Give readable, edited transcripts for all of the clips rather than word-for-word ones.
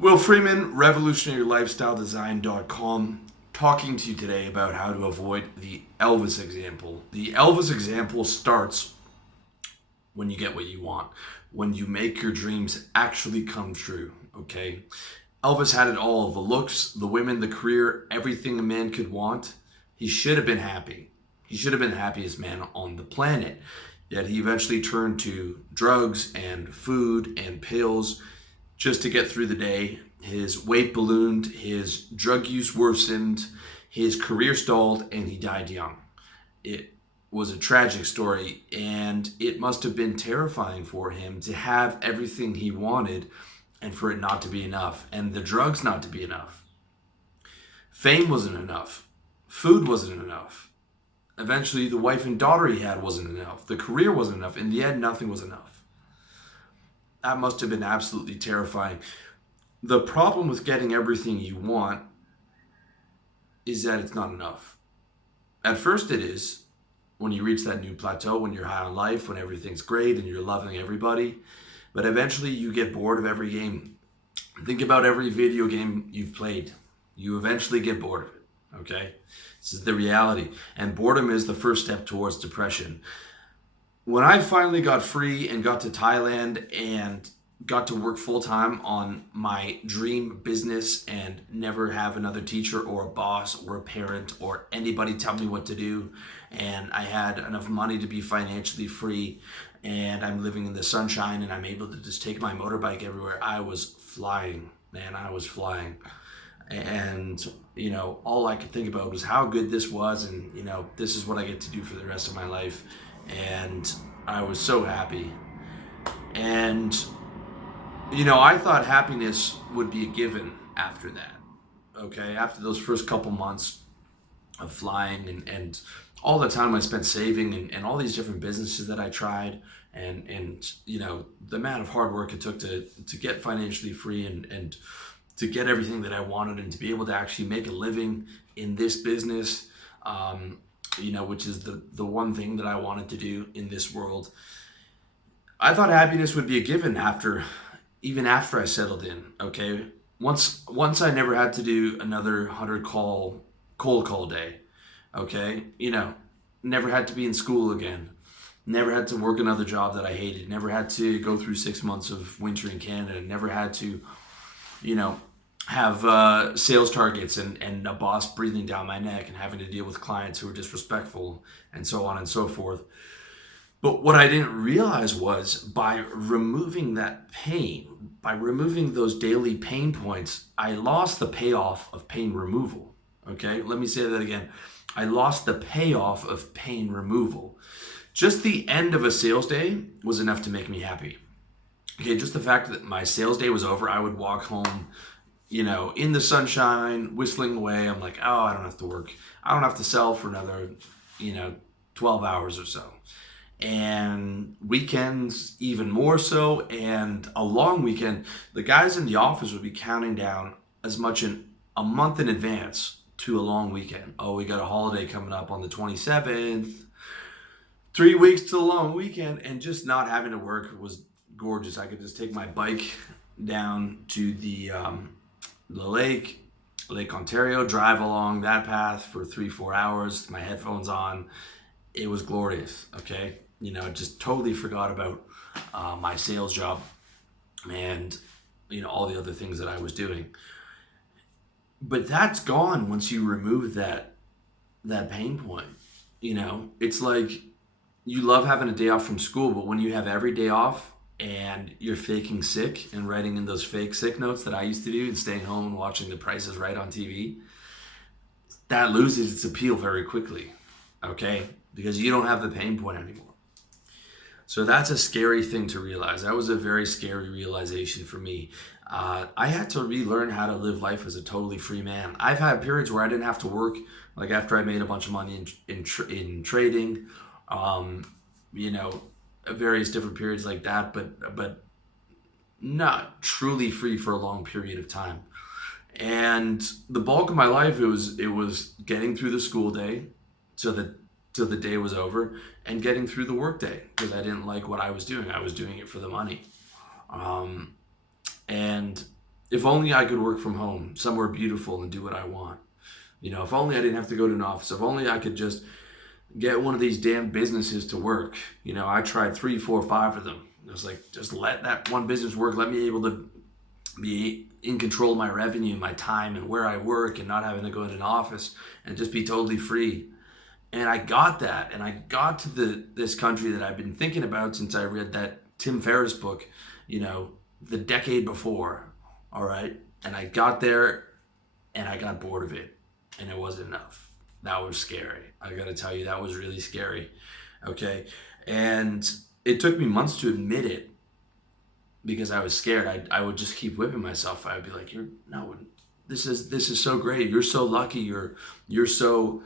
Will Freeman, revolutionarylifestyledesign.com, talking to you today about how to avoid the Elvis example. The Elvis example starts when you get what you want, when you make your dreams actually come true, okay? Elvis had it all: the looks, the women, the career, everything a man could want. He should have been happy. He should have been the happiest man on the planet. Yet he eventually turned to drugs and food and pills just to get through the day. His weight ballooned, his drug use worsened, his career stalled, and he died young. It was a tragic story, and it must have been terrifying for him to have everything he wanted and for it not to be enough, and the drugs not to be enough. Fame wasn't enough. Food wasn't enough. Eventually, the wife and daughter he had wasn't enough. The career wasn't enough. In the end, nothing was enough. That must have been absolutely terrifying. The problem with getting everything you want is that it's not enough. At first it is, when you reach that new plateau, when you're high on life, when everything's great and you're loving everybody. But eventually you get bored of every game. Think about every video game you've played. You eventually get bored of it, okay? This is the reality. And boredom is the first step towards depression. When I finally got free and got to Thailand and got to work full time on my dream business and never have another teacher or a boss or a parent or anybody tell me what to do, and I had enough money to be financially free, and I'm living in the sunshine and I'm able to just take my motorbike everywhere, I was flying, man. I was flying. And all I could think about was how good this was, and this is what I get to do for the rest of my life. And I was so happy. And I thought happiness would be a given after that. Okay, after those first couple months of flying and all the time I spent saving and all these different businesses that I tried, and the amount of hard work it took to get financially free and to get everything that I wanted and to be able to actually make a living in this business, which is the one thing that I wanted to do in this world. I thought happiness would be a given even after I settled in. Okay, once I never had to do another 100 cold call day. Okay, never had to be in school again. Never had to work another job that I hated. Never had to go through 6 months of winter in Canada. Never had to, have sales targets and a boss breathing down my neck and having to deal with clients who were disrespectful and so on and so forth. But what I didn't realize was, by removing that pain, by removing those daily pain points, I lost the payoff of pain removal. Okay, let me say that again. I lost the payoff of pain removal. Just the end of a sales day was enough to make me happy. Okay, just the fact that my sales day was over, I would walk home, in the sunshine, whistling away. I'm like, oh, I don't have to work. I don't have to sell for another, 12 hours or so. And weekends even more so, and a long weekend. The guys in the office would be counting down as much in a month in advance to a long weekend. Oh, we got a holiday coming up on the 27th. 3 weeks to the long weekend, and just not having to work was gorgeous. I could just take my bike down to the Lake Ontario, drive along that path for 3-4 hours, my headphones on. It was glorious. Okay, just totally forgot about my sales job and all the other things that I was doing. But that's gone once you remove that pain point. It's like you love having a day off from school, but when you have every day off and you're faking sick and writing in those fake sick notes that I used to do and staying home and watching The Price is Right on TV, that loses its appeal very quickly. Okay, because you don't have the pain point anymore. So that's a scary thing to realize. That was a very scary realization for me. I had to relearn how to live life as a totally free man. I've had periods where I didn't have to work, like after I made a bunch of money in trading, various different periods like that, but not truly free for a long period of time. And the bulk of my life, it was getting through the school day till the day was over, and getting through the work day, because I didn't like what I was doing. I was doing it for the money. And If only I could work from home, somewhere beautiful, and do what I want. If only I didn't have to go to an office. If only I could just get one of these damn businesses to work. I tried 3, 4, 5 of them. I was like, just let that one business work. Let me able to be in control of my revenue, my time, and where I work, and not having to go to an office, and just be totally free. And I got that, and I got to this country that I've been thinking about since I read that Tim Ferriss book, the decade before. All right, and I got there, and I got bored of it, and it wasn't enough. That was scary. I got to tell you, that was really scary. Okay, and it took me months to admit it because I was scared. I would just keep whipping myself. I would be like, this is so great. You're so lucky. You're so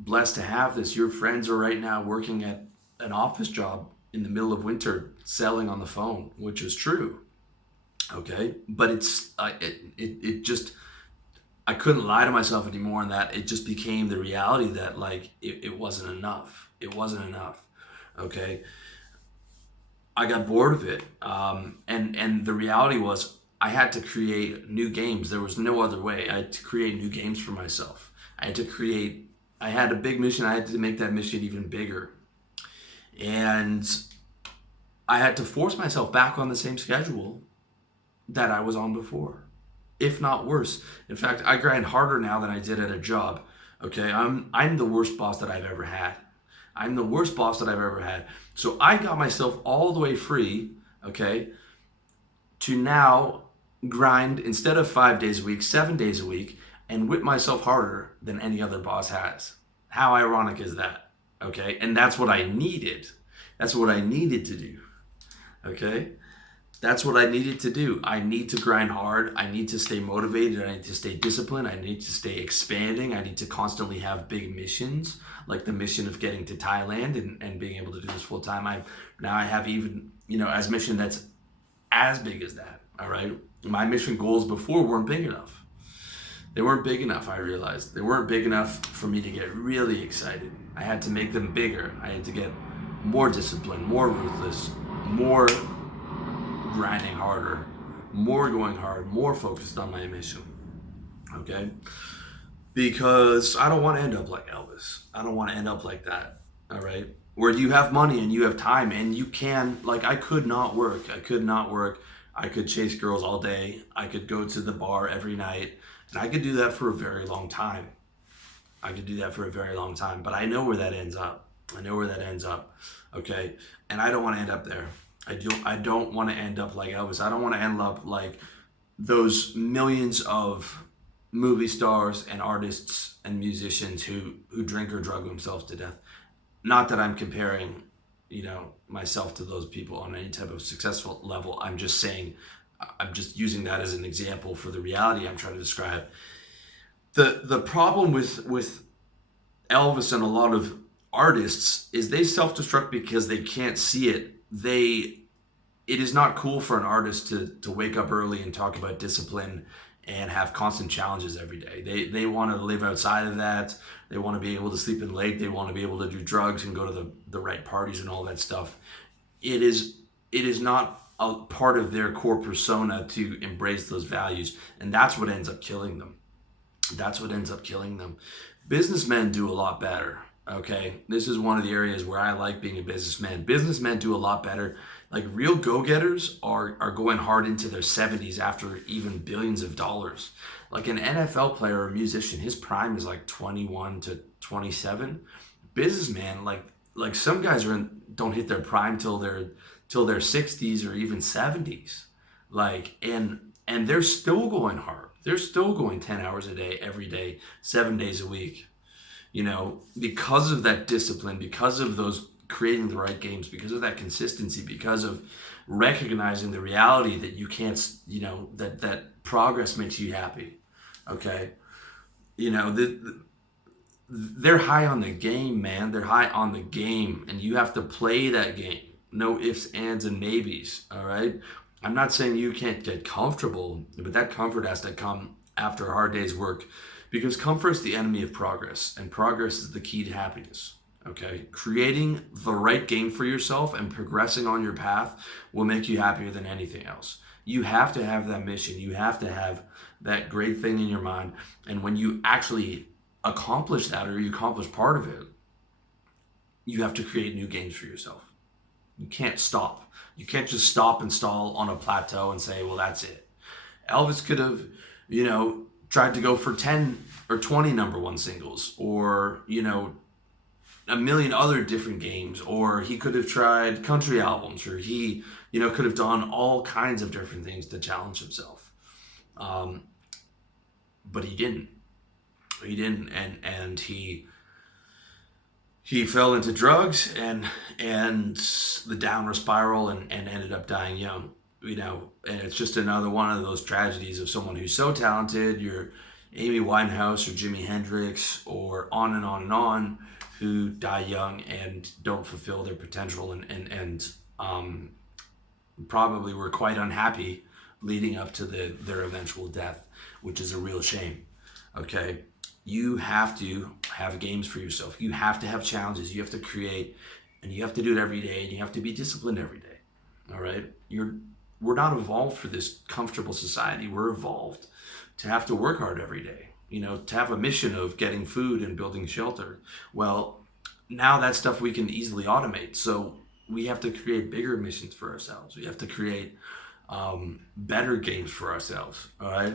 blessed to have this. Your friends are right now working at an office job in the middle of winter selling on the phone, which is true. Okay, but it just, I couldn't lie to myself anymore, and that it just became the reality that like it wasn't enough. It wasn't enough. Okay, I got bored of it, and the reality was I had to create new games. There was no other way. I had to create new games for myself. I had a big mission. I had to make that mission even bigger, and I had to force myself back on the same schedule that I was on before, if not worse. In fact, I grind harder now than I did at a job. Okay, I'm the worst boss that I've ever had. I'm the worst boss that I've ever had. So I got myself all the way free, okay, to now grind instead of 5 days a week, 7 days a week, and whip myself harder than any other boss has. How ironic is that? Okay, and that's what I needed. That's what I needed to do. Okay, that's what I needed to do. I need to grind hard. I need to stay motivated. I need to stay disciplined. I need to stay expanding. I need to constantly have big missions, like the mission of getting to Thailand and being able to do this full time. I have even, as mission that's as big as that. All right. My mission goals before weren't big enough. They weren't big enough, I realized. They weren't big enough for me to get really excited. I had to make them bigger. I had to get more disciplined, more ruthless, more grinding harder, more going hard, more focused on my mission. Okay? Because I don't want to end up like Elvis. I don't want to end up like that. All right? Where you have money and you have time and you can, like, I could not work. I could chase girls all day. I could go to the bar every night. And I could do that for a very long time. But I know where that ends up. Okay? And I don't want to end up there. I don't want to end up like Elvis. I don't want to end up like those millions of movie stars and artists and musicians who drink or drug themselves to death. Not that I'm comparing, myself to those people on any type of successful level. I'm just saying, I'm just using that as an example for the reality I'm trying to describe. The problem with Elvis and a lot of artists is they self-destruct because they can't see it. It is not cool for an artist to wake up early and talk about discipline and have constant challenges every day. They want to live outside of that. They want to be able to sleep in late. They want to be able to do drugs and go to the right parties and all that stuff. It is not a part of their core persona to embrace those values, and that's what ends up killing them. Businessmen do a lot better. Okay, this is one of the areas where I like being a businessman. Businessmen do a lot better. Like real go-getters are going hard into their 70s after even billions of dollars. Like an NFL player or musician, his prime is like 21 to 27. Businessman, like some guys don't hit their prime till their 60s or even 70s. Like and they're still going hard. They're still going 10 hours a day, every day, 7 days a week. Because of that discipline, because of those creating the right games, because of that consistency, because of recognizing the reality that you can't, that progress makes you happy. Okay. They're high on the game, man. They're high on the game, and you have to play that game. No ifs, ands, and maybes. All right. I'm not saying you can't get comfortable, but that comfort has to come after a hard day's work, because comfort is the enemy of progress, and progress is the key to happiness. Okay, creating the right game for yourself and progressing on your path will make you happier than anything else. You have to have that mission. You have to have that great thing in your mind. And when you actually accomplish that, or you accomplish part of it, you have to create new games for yourself. You can't stop. You can't just stop and stall on a plateau and say, well, that's it. Elvis could have, tried to go for 10 or 20 number one singles, or, a million other different games, or he could have tried country albums, or he, could have done all kinds of different things to challenge himself. But he didn't. He didn't, and he fell into drugs and the downward spiral, and ended up dying young. And it's just another one of those tragedies of someone who's so talented. You're Amy Winehouse or Jimi Hendrix or on and on and on, who die young and don't fulfill their potential, and probably were quite unhappy leading up to their eventual death, which is a real shame. Okay, you have to have games for yourself. You have to have challenges. You have to create, and you have to do it every day, and you have to be disciplined every day. All right, we're not evolved for this comfortable society. We're evolved to have to work hard every day, to have a mission of getting food and building shelter. Well, now that stuff we can easily automate. So we have to create bigger missions for ourselves. We have to create better games for ourselves. All right.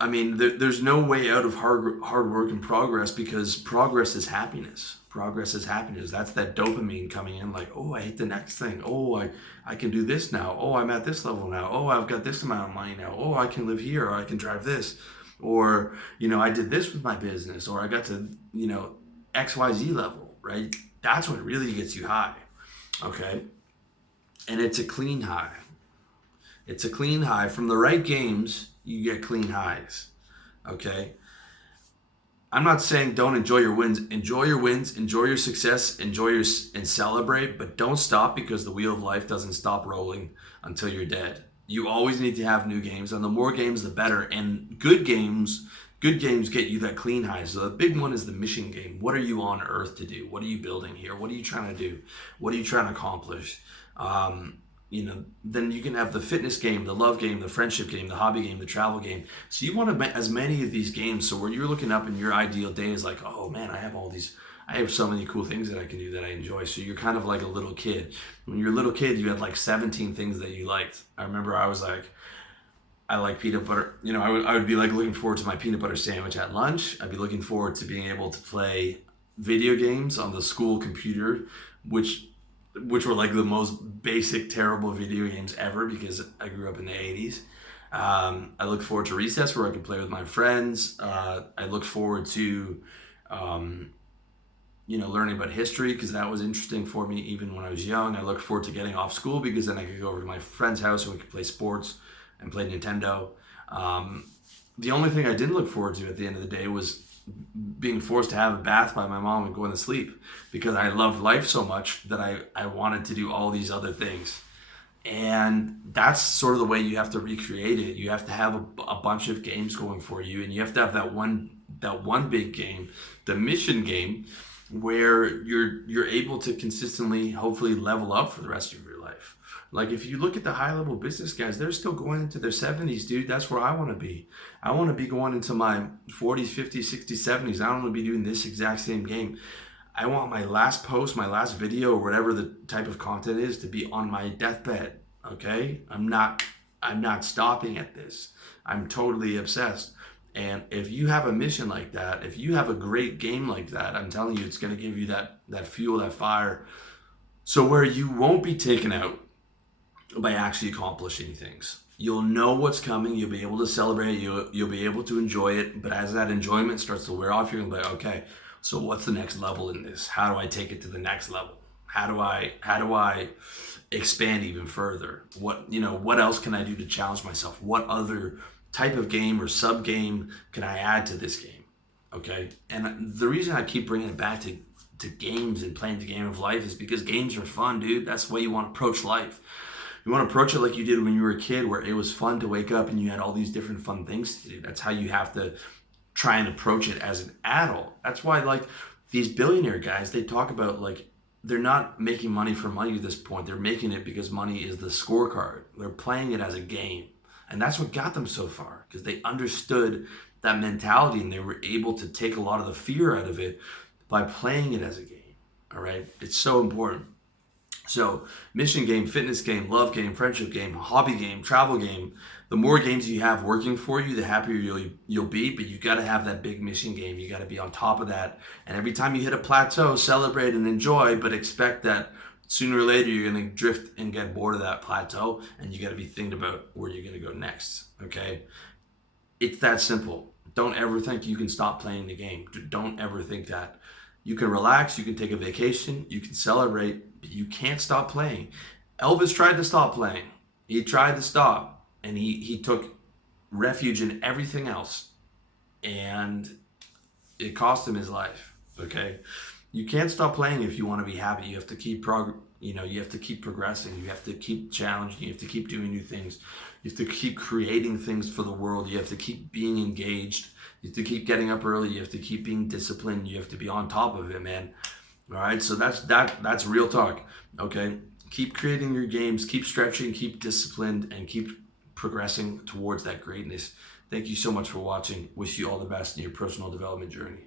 I mean, there's no way out of hard work and progress, because progress is happiness. Progress is happiness. That's that dopamine coming in, like, oh, I hit the next thing. Oh, I can do this now. Oh, I'm at this level now. Oh, I've got this amount of money now. Oh, I can live here, or I can drive this. Or, I did this with my business, or I got to, XYZ level, right? That's what really gets you high, okay? And it's a clean high. It's a clean high. From the right games, you get clean highs, okay? I'm not saying don't enjoy your wins. Enjoy your wins, enjoy your success, and celebrate, but don't stop, because the wheel of life doesn't stop rolling until you're dead. You always need to have new games, and the more games, the better. And good games get you that clean high. So the big one is the mission game. What are you on earth to do? What are you building here? What are you trying to do? What are you trying to accomplish? Then you can have the fitness game, the love game, the friendship game, the hobby game, the travel game. So you want to as many of these games. So where you're looking up and your ideal day is like, oh man, I have so many cool things that I can do that I enjoy. So you're kind of like a little kid. When you're a little kid, you had like 17 things that you liked. I remember I was like, I like peanut butter. I would be like looking forward to my peanut butter sandwich at lunch. I'd be looking forward to being able to play video games on the school computer, which were like the most basic, terrible video games ever, because I grew up in the 80s. I look forward to recess, where I could play with my friends. I look forward to, learning about history, because that was interesting for me even when I was young. I look forward to getting off school, because then I could go over to my friend's house and we could play sports and play Nintendo. The only thing I didn't look forward to at the end of the day was being forced to have a bath by my mom and going to sleep, because I loved life so much that I wanted to do all these other things. And that's sort of the way you have to recreate it. You have to have a bunch of games going for you, and you have to have that one big game, the mission game, where you're able to consistently, hopefully, level up for the rest of your life. Like, if you look at the high-level business guys, they're still going into their 70s, dude. That's where I want to be. I want to be going into my 40s, 50s, 60s, 70s. I don't want to be doing this exact same game. I want my last post, my last video, or whatever the type of content is, to be on my deathbed, okay? I'm not stopping at this. I'm totally obsessed. And if you have a mission like that, if you have a great game like that, I'm telling you, it's going to give you that fuel, that fire. So where you won't be taken out by actually accomplishing things. You'll know what's coming. You'll be able to celebrate. You'll be able to enjoy it. But as that enjoyment starts to wear off, you're gonna be like, okay, so what's the next level in this? How do I take it to the next level? How do I expand even further? What else can I do to challenge myself? What other type of game or sub game can I add to this game? Okay, and the reason I keep bringing it back to games and playing the game of life is because games are fun, dude. That's the way you want to approach life. You want to approach it like you did when you were a kid, where it was fun to wake up and you had all these different fun things to do. That's how you have to try and approach it as an adult. That's why, like, these billionaire guys, they talk about, like, they're not making money for money at this point. They're making it because money is the scorecard. They're playing it as a game. And that's what got them so far, because they understood that mentality and they were able to take a lot of the fear out of it by playing it as a game. All right. It's so important. So, mission game, fitness game, love game, friendship game, hobby game, travel game. The more games you have working for you, the happier you'll be. But you got to have that big mission game. You got to be on top of that. And every time you hit a plateau, celebrate and enjoy, but expect that sooner or later you're going to drift and get bored of that plateau, and you got to be thinking about where you're going to go next. Okay, it's that simple. Don't ever think you can stop playing the game. Don't ever think that. You can relax, you can take a vacation, you can celebrate, but you can't stop playing. Elvis tried to stop playing. He tried to stop, and he took refuge in everything else, and it cost him his life. Okay, you can't stop playing if you want to be happy. You have to keep you have to keep progressing. You have to keep challenging. You have to keep doing new things. You have to keep creating things for the world. You have to keep being engaged. You have to keep getting up early. You have to keep being disciplined. You have to be on top of it, man. All right, so that's real talk. Okay, keep creating your games. Keep stretching. Keep disciplined, and keep progressing towards that greatness. Thank you so much for watching. Wish you all the best in your personal development journey.